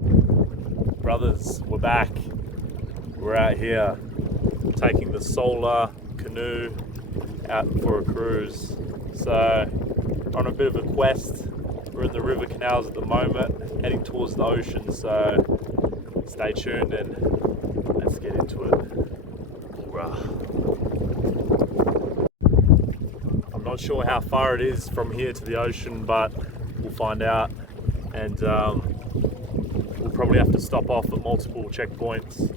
Brothers, we're back. We're out here taking the solar canoe out for a cruise. So we're on a bit of a quest. We're in the river canals at the moment, heading towards the ocean, so stay tuned and let's get into it. I'm not sure how far it is from here to the ocean, but we'll find out, and we'll probably have to stop off at multiple checkpoints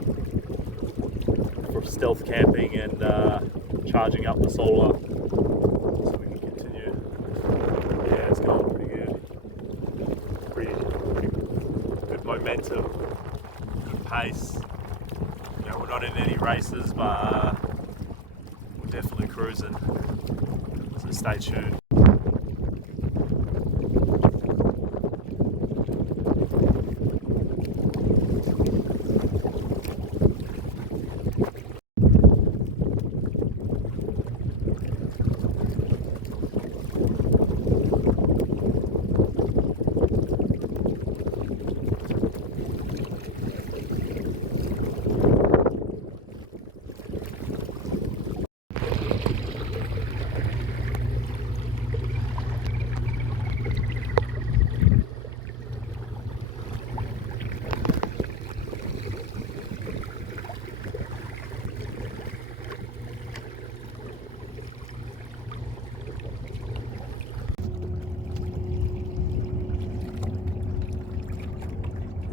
for stealth camping and charging up the solar so we can continue. Yeah, it's going pretty good. Pretty good momentum, good pace. You know, we're not in any races, but we're definitely cruising. So stay tuned.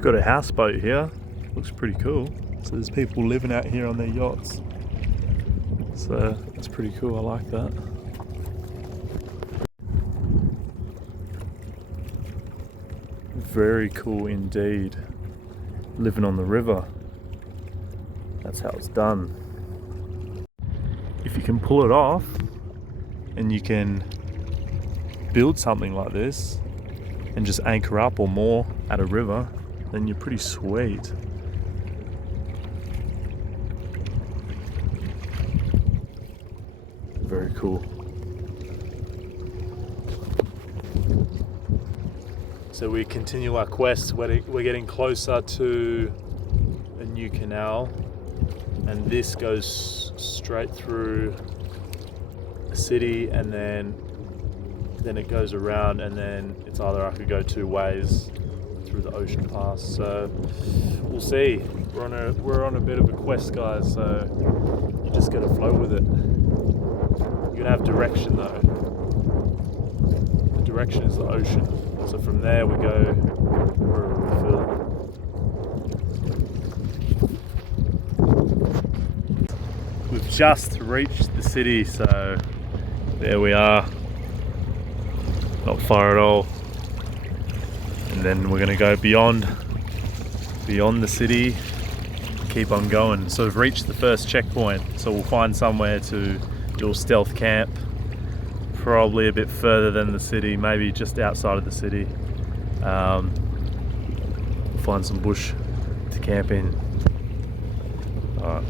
Got a houseboat here, looks pretty cool. So there's people living out here on their yachts. So that's pretty cool, I like that. Very cool indeed. Living on the river. That's how it's done. If you can pull it off and you can build something like this and just anchor up or more at a river, then you're pretty sweet. Very cool. So we continue our quest. We're getting closer to a new canal, and this goes straight through a city, and then it goes around, and then it's either I could go two ways through the ocean pass. So we'll see. We're on a bit of a quest, guys, so you just gotta flow with it. You're gonna have direction though. The direction is the ocean. So from there we go wherever we feel. We've just reached the city, so there we are. Not far at all. And then we're gonna go beyond the city, keep on going. So we've reached the first checkpoint, so we'll find somewhere to do a stealth camp, probably a bit further than the city, maybe just outside of the city. We'll find some bush to camp in. All right.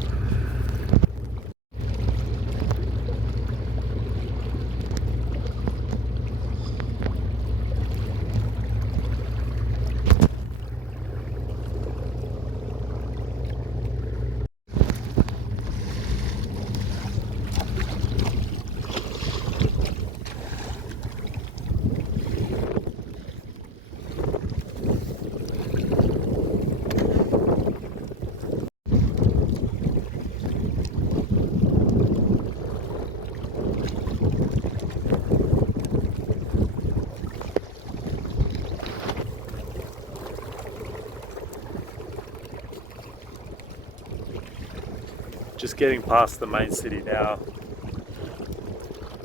Just getting past the main city now.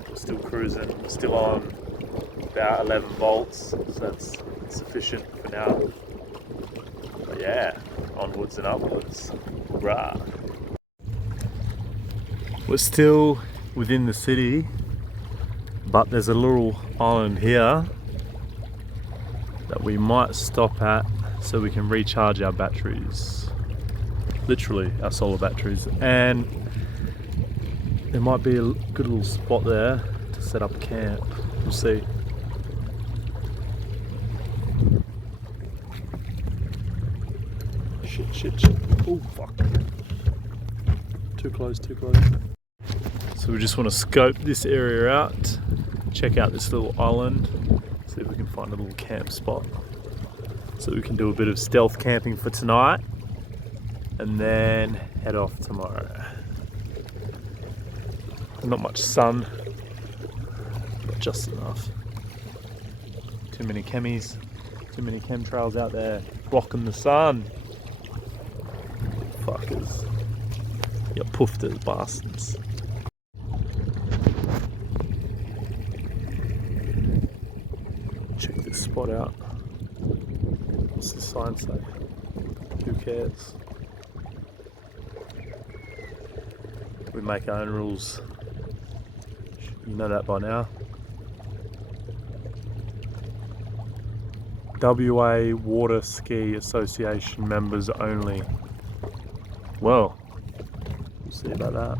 We're still cruising, still on about 11 volts, so that's sufficient for now. But yeah, onwards and upwards. Rah. We're still within the city, but there's a little island here that we might stop at so we can recharge our batteries. Literally our solar batteries, and there might be a good little spot there to set up camp. We'll see. Shit. Oh, fuck. Too close. So we just want to scope this area out, check out this little island, see if we can find a little camp spot. So we can do a bit of stealth camping for tonight and then head off tomorrow. Not much sun, but just enough. Too many chemies, too many chemtrails out there blocking the sun. Fuckers. You puffed as bastards. Check this spot out. What's the sign say? Who cares? We make our own rules. You know that by now. WA Water Ski Association members only. Well, we'll see about that.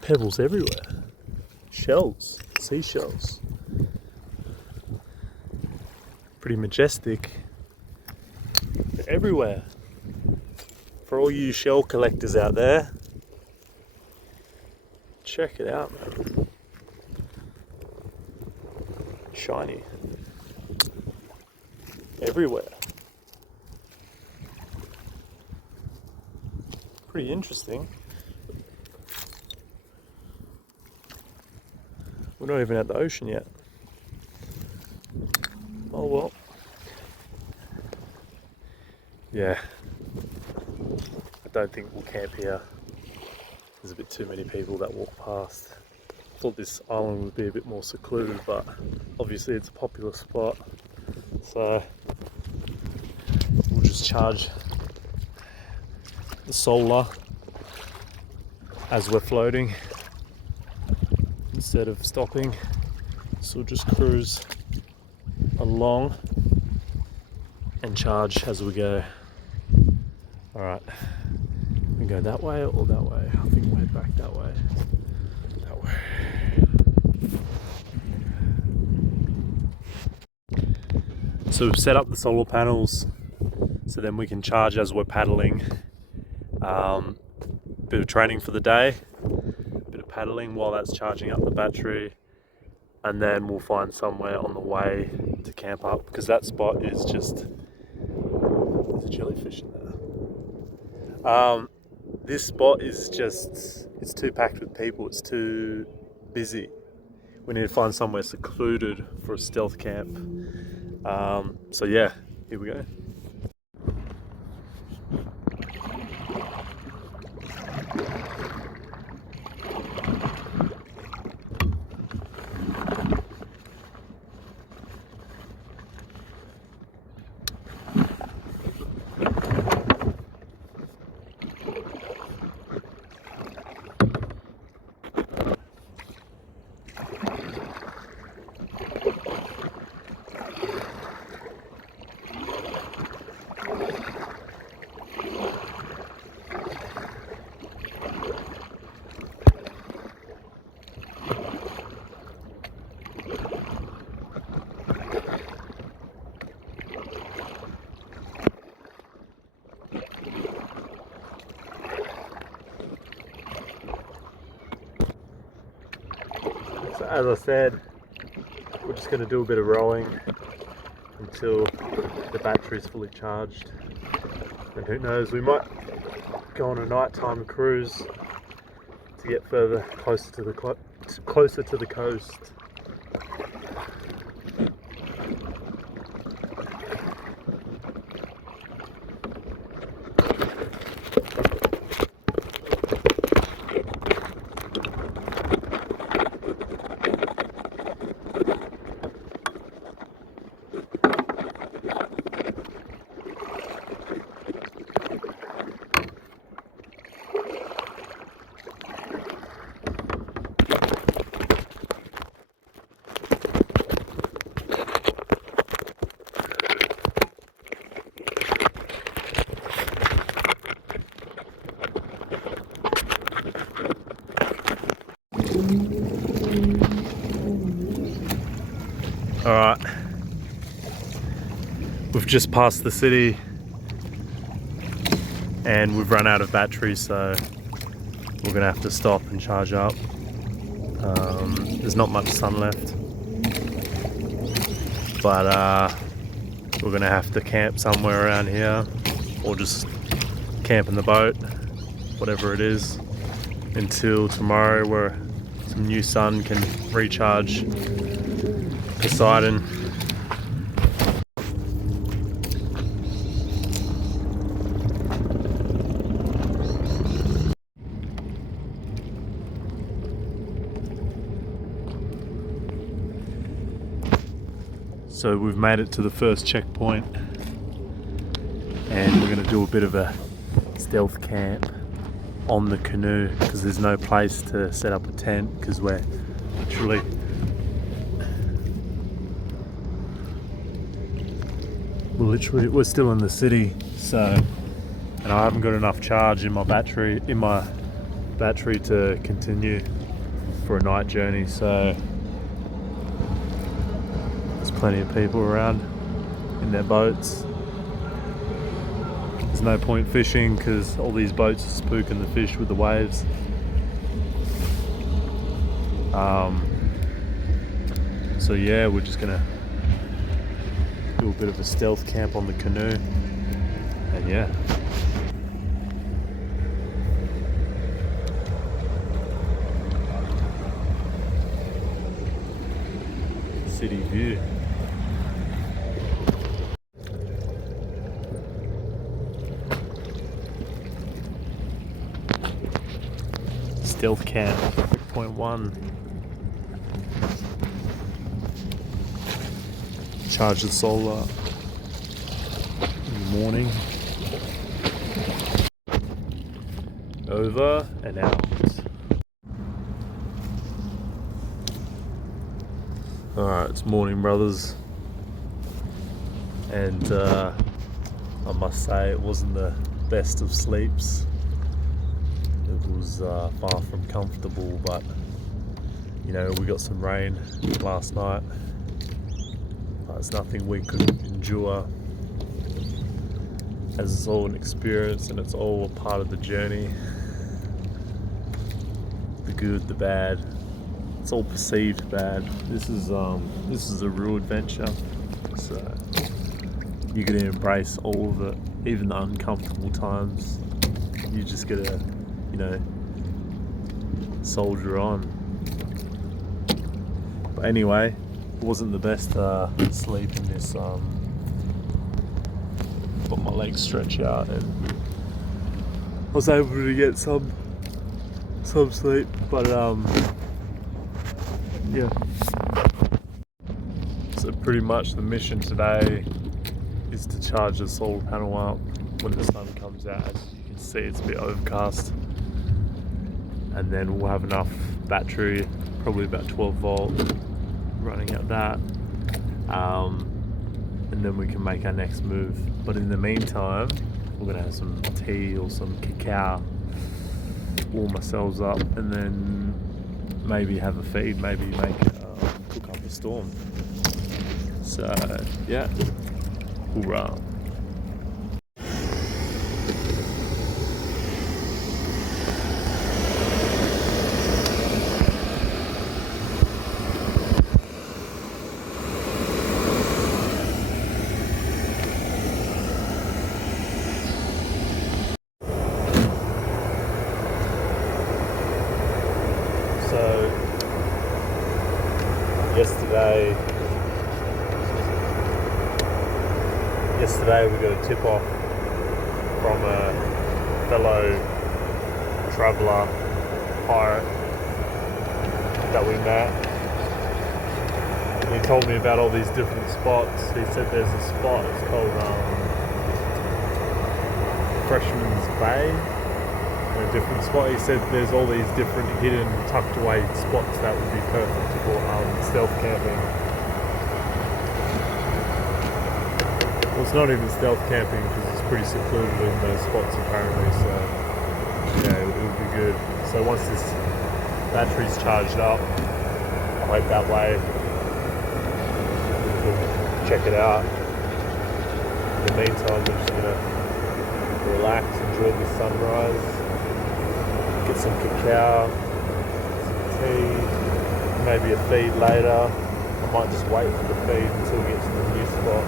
Pebbles everywhere. Shells, seashells. Pretty majestic. They're everywhere. For all you shell collectors out there, check it out, man. Shiny. Everywhere. Pretty interesting. We're not even at the ocean yet. Oh well. Yeah. I don't think we'll camp here. There's a bit too many people that walk past. I thought this island would be a bit more secluded, but obviously it's a popular spot. So we'll just charge the solar as we're floating instead of stopping. So we'll just cruise along and charge as we go. Alright, we go that way or that way? I think we'll head back that way. That way. So we've set up the solar panels so then we can charge as we're paddling. Bit of training for the day, bit of paddling while that's charging up the battery, and then we'll find somewhere on the way to camp up, because that spot is just, there's a jellyfish in there. This spot is just, it's too packed with people, it's too busy. We need to find somewhere secluded for a stealth camp. So yeah, here we go. as I said, we're just going to do a bit of rowing until the battery is fully charged. And who knows, we might go on a nighttime cruise to get further closer to the coast. Alright, we've just passed the city and we've run out of batteries, so we're gonna have to stop and charge up. There's not much sun left, but we're gonna have to camp somewhere around here or just camp in the boat, whatever it is, until tomorrow where some new sun can recharge Poseidon. So we've made it to the first checkpoint and we're going to do a bit of a stealth camp on the canoe because there's no place to set up a tent because we're still in the city, so, and I haven't got enough charge in my battery to continue for a night journey, so there's plenty of people around in their boats. There's no point fishing because all these boats are spooking the fish with the waves. So yeah, we're just gonna do a bit of a stealth camp on the canoe, and yeah. City view. Stealth camp 3.1. Charge the solar in the morning. Over and out. Alright, it's morning, brothers. And I must say it wasn't the best of sleeps. It was far from comfortable, but you know, we got some rain last night. It's nothing we could endure, as it's all an experience and it's all a part of the journey. The good, the bad, it's all perceived bad. This is a real adventure, so you gotta embrace all of it, even the uncomfortable times. You just gotta, you know, soldier on. But anyway, wasn't the best sleep in this. Got my legs stretch out and I was able to get some sleep, but yeah. So pretty much the mission today is to charge the solar panel up when the sun comes out. As you can see, it's a bit overcast, and then we'll have enough battery, probably about 12 volt, running at that, and then we can make our next move. But in the meantime, we're gonna have some tea or some cacao, warm ourselves up, and then maybe have a feed, maybe cook up a storm. So yeah, hoorah. Yesterday we got a tip off from a fellow traveller pirate that we met. He told me about all these different spots. He said there's a spot, it's called Freshman's Bay. A different spot. He said there's all these different hidden, tucked away spots that would be perfect for stealth camping. Well, it's not even stealth camping because it's pretty secluded in those spots apparently, so yeah, it would be good. So once this battery's charged up, I'll head that way. We can check it out. In the meantime, we're just gonna relax, enjoy the sunrise, get some cacao, some tea, maybe a feed later. I might just wait for the feed until we get to the new spot.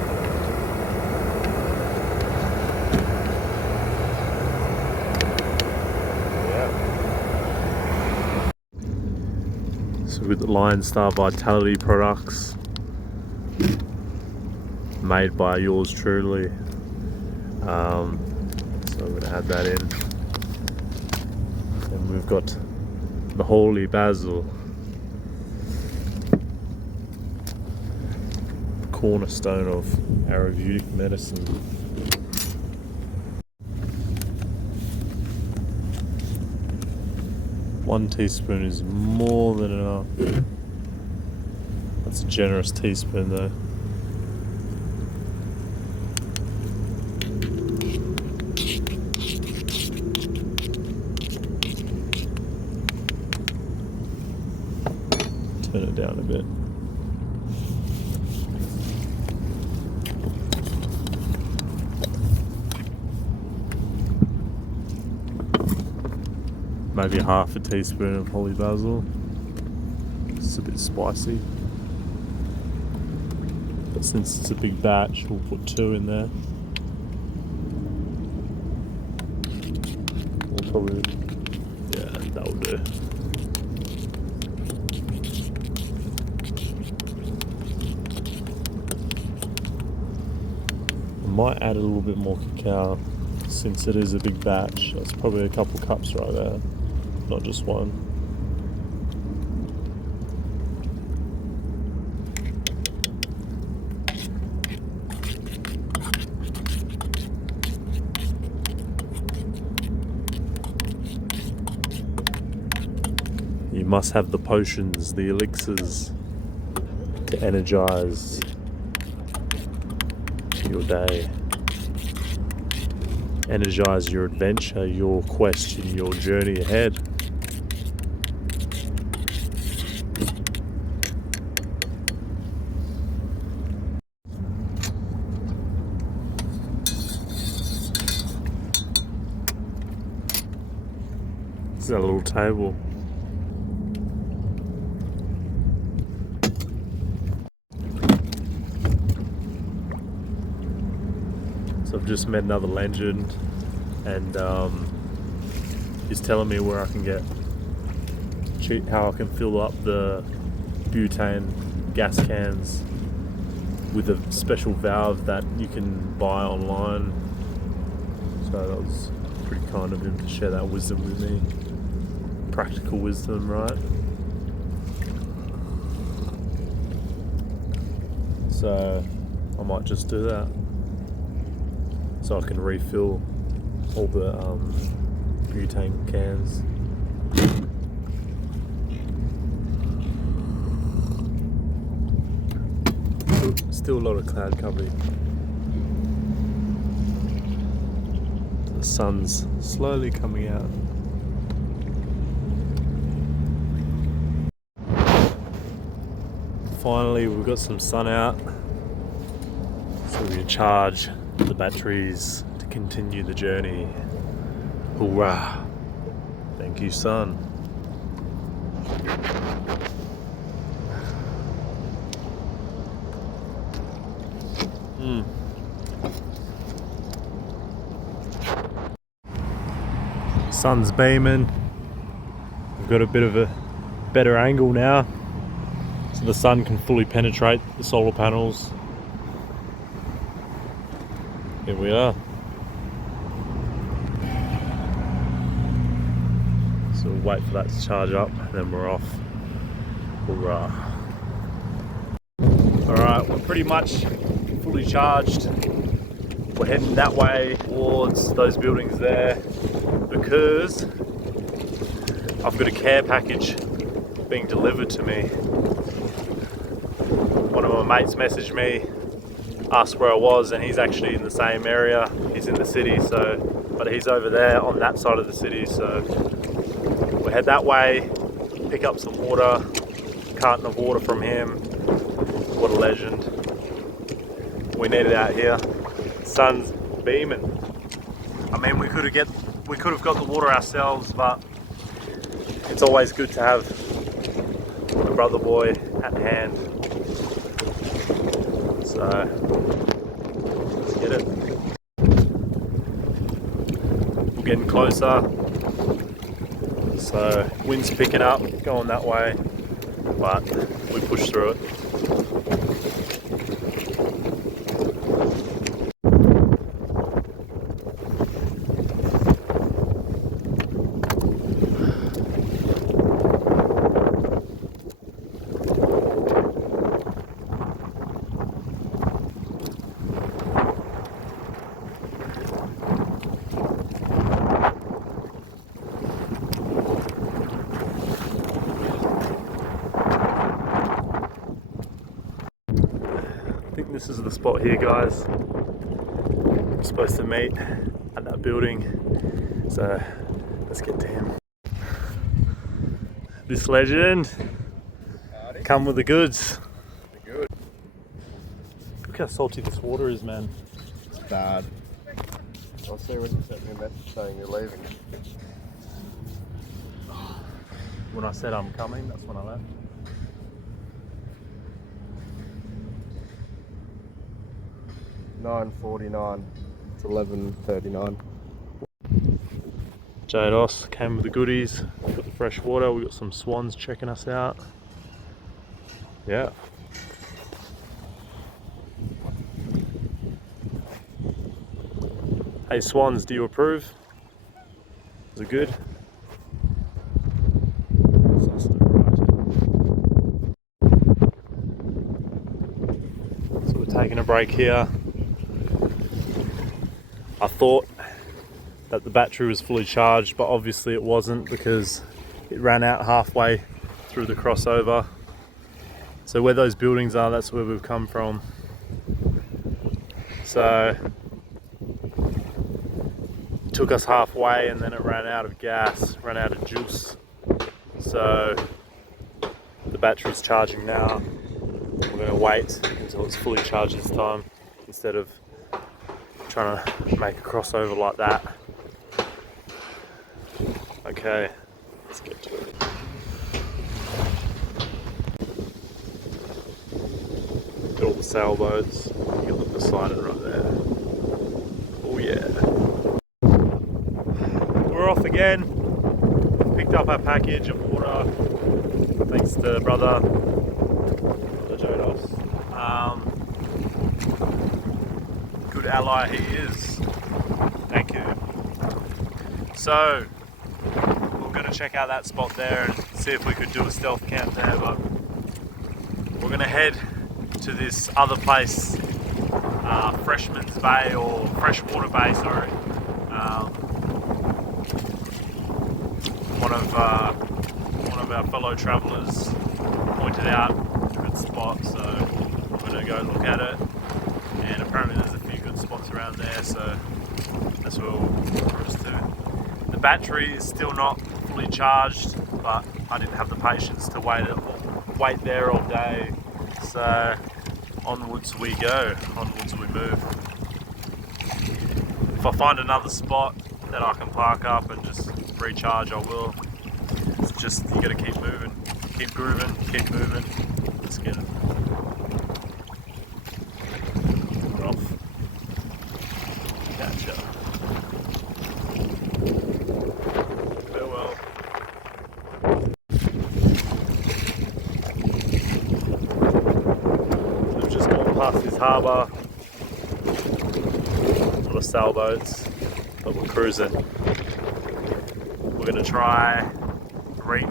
So with the Lion Star Vitality products made by yours truly. So I'm going to add that in. And we've got the holy basil, cornerstone of Ayurvedic medicine. One teaspoon is more than enough. That's a generous teaspoon though. Turn it down a bit. Maybe half a teaspoon of holy basil. It's a bit spicy. But since it's a big batch, we'll put 2 in there. We'll probably, yeah, that'll do. I might add a little bit more cacao since it is a big batch. That's probably a couple cups right there, not just one. You must have the potions, the elixirs to energize your day. Energize your adventure, your quest, and your journey ahead. This is a little table. So I've just met another legend, and he's telling me where I can get how I can fill up the butane gas cans with a special valve that you can buy online. So that was pretty kind of him to share that wisdom with me. Practical wisdom, right? So I might just do that, so I can refill all the butane cans. Still a lot of cloud cover. The sun's slowly coming out. Finally, we've got some sun out, so we can charge the batteries to continue the journey. Hoorah! Thank you, sun. Sun's beaming. We've got a bit of a better angle now, so the sun can fully penetrate the solar panels. Here we are. So we'll wait for that to charge up, and then we're off. Hoorah. Alright, we're pretty much fully charged. We're heading that way towards those buildings there because I've got a care package being delivered to me. One of my mates messaged me, asked where I was, and he's actually in the same area. He's in the city, but he's over there on that side of the city, so we'll head that way, pick up some water, carton of water from him. What a legend. We need it out here. Sun's beaming. I mean, we could have got the water ourselves, but it's always good to have a brother boy at hand. So let's get it. We're getting closer. So wind's picking up, going that way, but we push through it. I think this is the spot here, guys. We're supposed to meet at that building, so let's get to him. This legend, come with the goods. Good. Look how salty this water is, man. It's bad. I'll see when you sent me a message saying you're leaving. When I said I'm coming, that's when I left. $9.49. It's $11.39. Jados came with the goodies. We've got the fresh water. We've got some swans checking us out. Yeah. Hey swans, do you approve? Is it good? So we're taking a break here. I thought that the battery was fully charged, but obviously it wasn't because it ran out halfway through the crossover. So where those buildings are, that's where we've come from. So it took us halfway and then it ran out of gas, ran out of juice. So the battery's charging now. We're going to wait until it's fully charged this time instead of trying to make a crossover like that. Okay, let's get to it. Got all the sailboats. You can look beside it right there. Oh yeah. We're off again. Picked up our package of water. Thanks to brother Jodos. Good ally he is. Thank you. So we're going to check out that spot there and see if we could do a stealth camp there, but we're going to head to this other place, Freshman's Bay, or Freshwater Bay, sorry. One of our fellow travellers pointed out a good spot, so we're going to go look at it. And apparently there's a few good spots around there, so that's where we'll cruise to. The battery is still not fully charged, but I didn't have the patience to wait there all day. So onwards we go, onwards we move. If I find another spot that I can park up and just recharge, I will. It's just, you gotta keep moving, keep grooving, keep moving. Let's get it. We're off. Gotcha. Farewell. past this harbour. A lot of sailboats, but we're cruising. We're going to try reach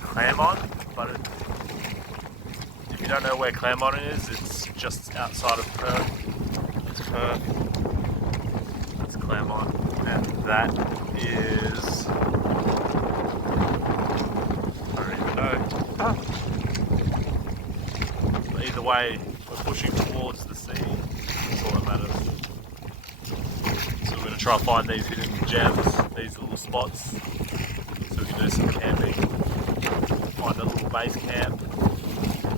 Claremont, but if you don't know where Claremont is, it's just outside of Perth. It's Perth. That's Claremont, and that is, I don't even know. But either way, we're pushing towards the sea. That's all that matters. So we're going to try and find these hidden gems, these little spots, so we can do some camping, find a little base camp,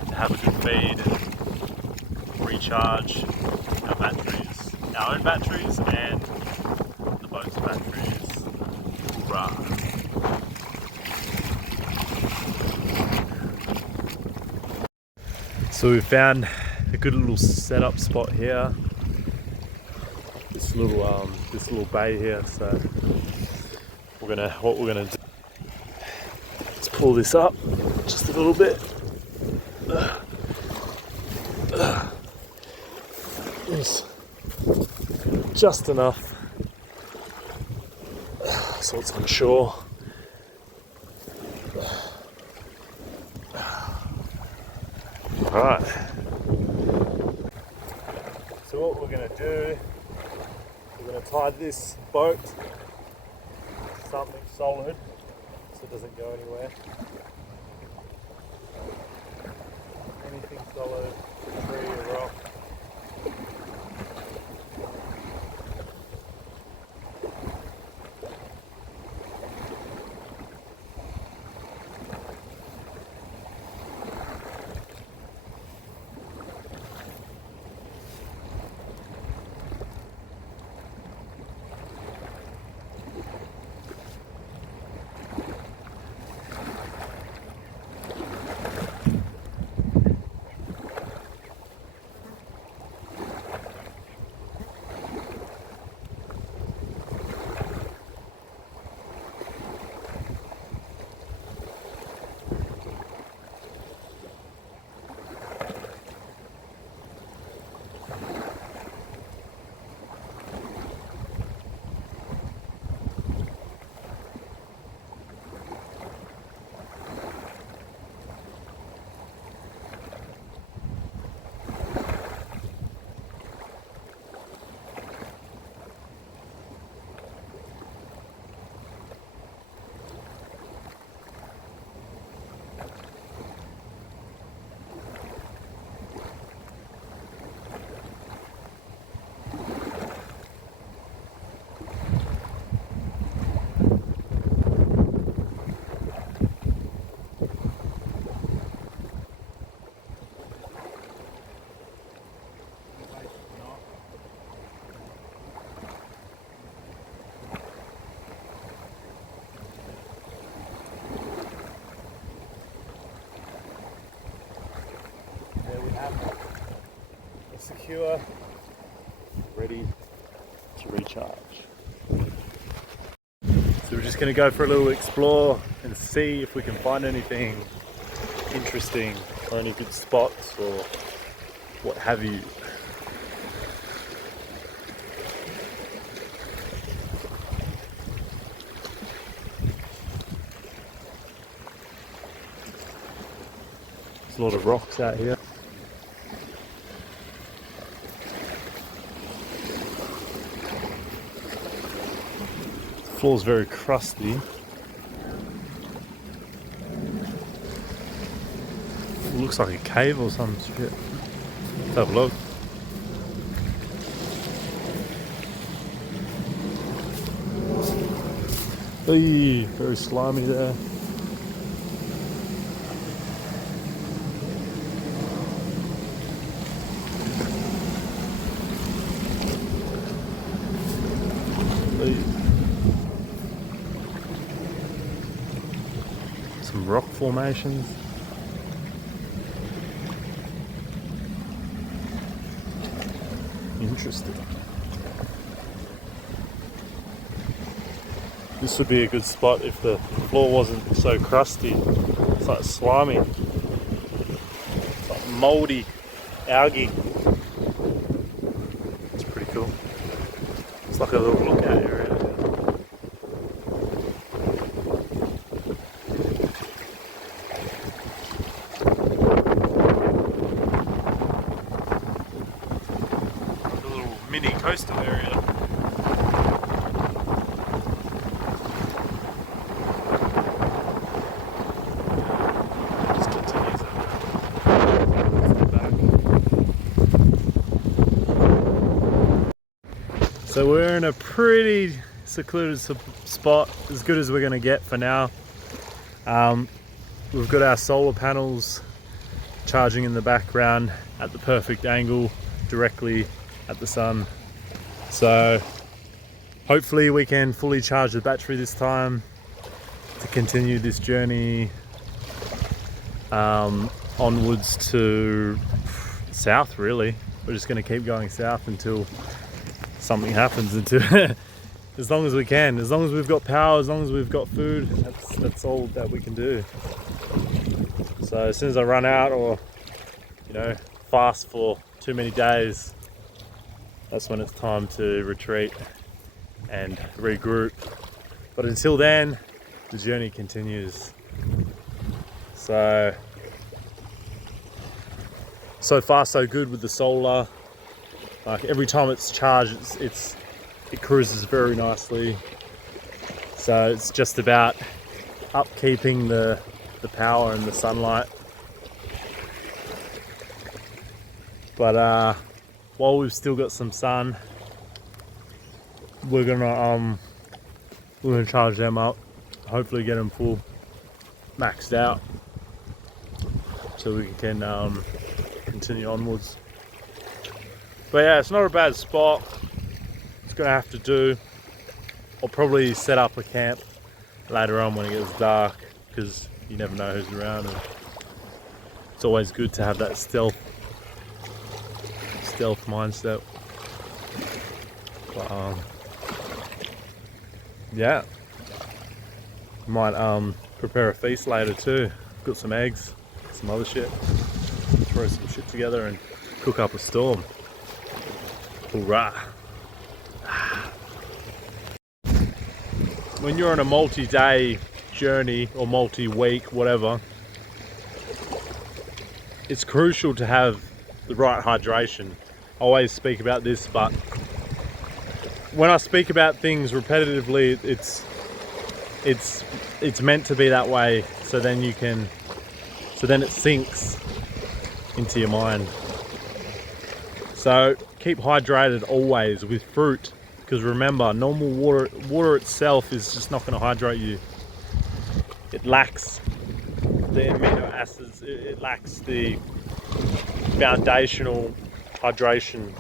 to have a good feed and recharge our batteries, our own batteries and the boat's batteries. Hoorah. So we found a good little setup spot here. This little bay here. So what we're gonna do, let's pull this up just a little bit. It's just enough so it's on shore. Alright. So what we're going to do, we're going to tie this boat to something solid so it doesn't go anywhere. Anything solid, a tree, a rock. Secure, ready to recharge. So we're just going to go for a little explore and see if we can find anything interesting or any good spots or what have you. There's a lot of rocks out here. The floor's very crusty. It looks like a cave or some shit. Let's have a look. Hey, very slimy there. Some rock formations. Interesting. This would be a good spot if the floor wasn't so crusty. It's like slimy. It's like moldy algae. It's pretty cool. It's like a little lookout area. Like a little mini coastal area. So we're in a pretty secluded spot, as good as we're going to get for now. We've got our solar panels charging in the background at the perfect angle, directly at the sun. So hopefully we can fully charge the battery this time to continue this journey onwards to south, really. We're just going to keep going south until something happens, until as long as we can, as long as we've got power, as long as we've got food, that's all that we can do. So as soon as I run out, or fast for too many days, that's when it's time to retreat and regroup. But until then, the journey continues. So far so good with the solar. Like every time it's charged, it cruises very nicely. So it's just about upkeeping the power and the sunlight. But while we've still got some sun, we're gonna charge them up. Hopefully get them full maxed out, so we can continue onwards. But yeah, it's not a bad spot. It's gonna have to do. I'll probably set up a camp later on when it gets dark, because you never know who's around, and it's always good to have that stealth mindset. But yeah, might prepare a feast later too. Got some eggs, some other shit. Throw some shit together and cook up a storm. Hoorah! When you're on a multi-day journey or multi-week, whatever, it's crucial to have the right hydration. I always speak about this, but when I speak about things repetitively, it's meant to be that way. So then it sinks into your mind. So keep hydrated always with fruit, because remember, normal water itself is just not going to hydrate you. It lacks the amino acids, it lacks the foundational hydration.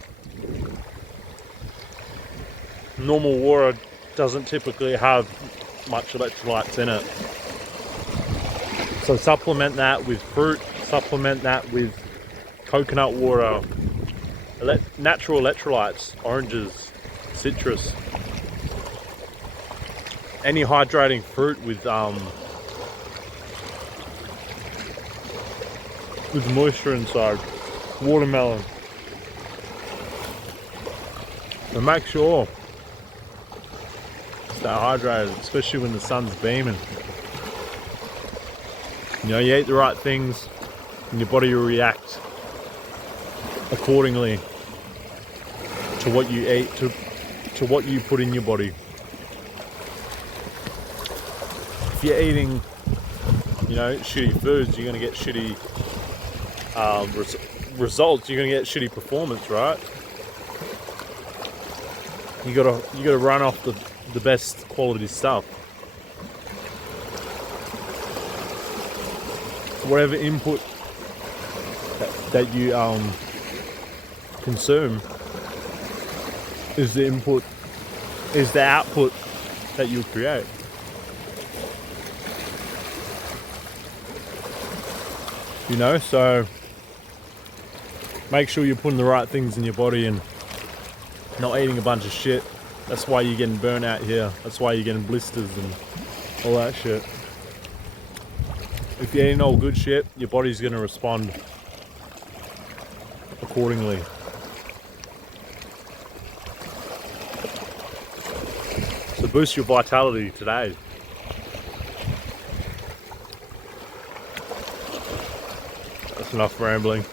Normal water doesn't typically have much electrolytes in it. So supplement that with fruit, supplement that with coconut water, natural electrolytes, oranges, citrus, any hydrating fruit with moisture inside, watermelon. So make sure stay hydrated, especially when the sun's beaming. You eat the right things and your body will react accordingly to what you eat, to what you put in your body. If you're eating, shitty foods, you're gonna get shitty results. You're gonna get shitty performance, right? You gotta run off the best quality stuff. Whatever input that you consume is the output that you create. So make sure you're putting the right things in your body and not eating a bunch of shit. That's why you're getting burnt out here. That's why you're getting blisters and all that shit. If you're eating all good shit, your body's going to respond accordingly. So boost your vitality today. That's enough rambling.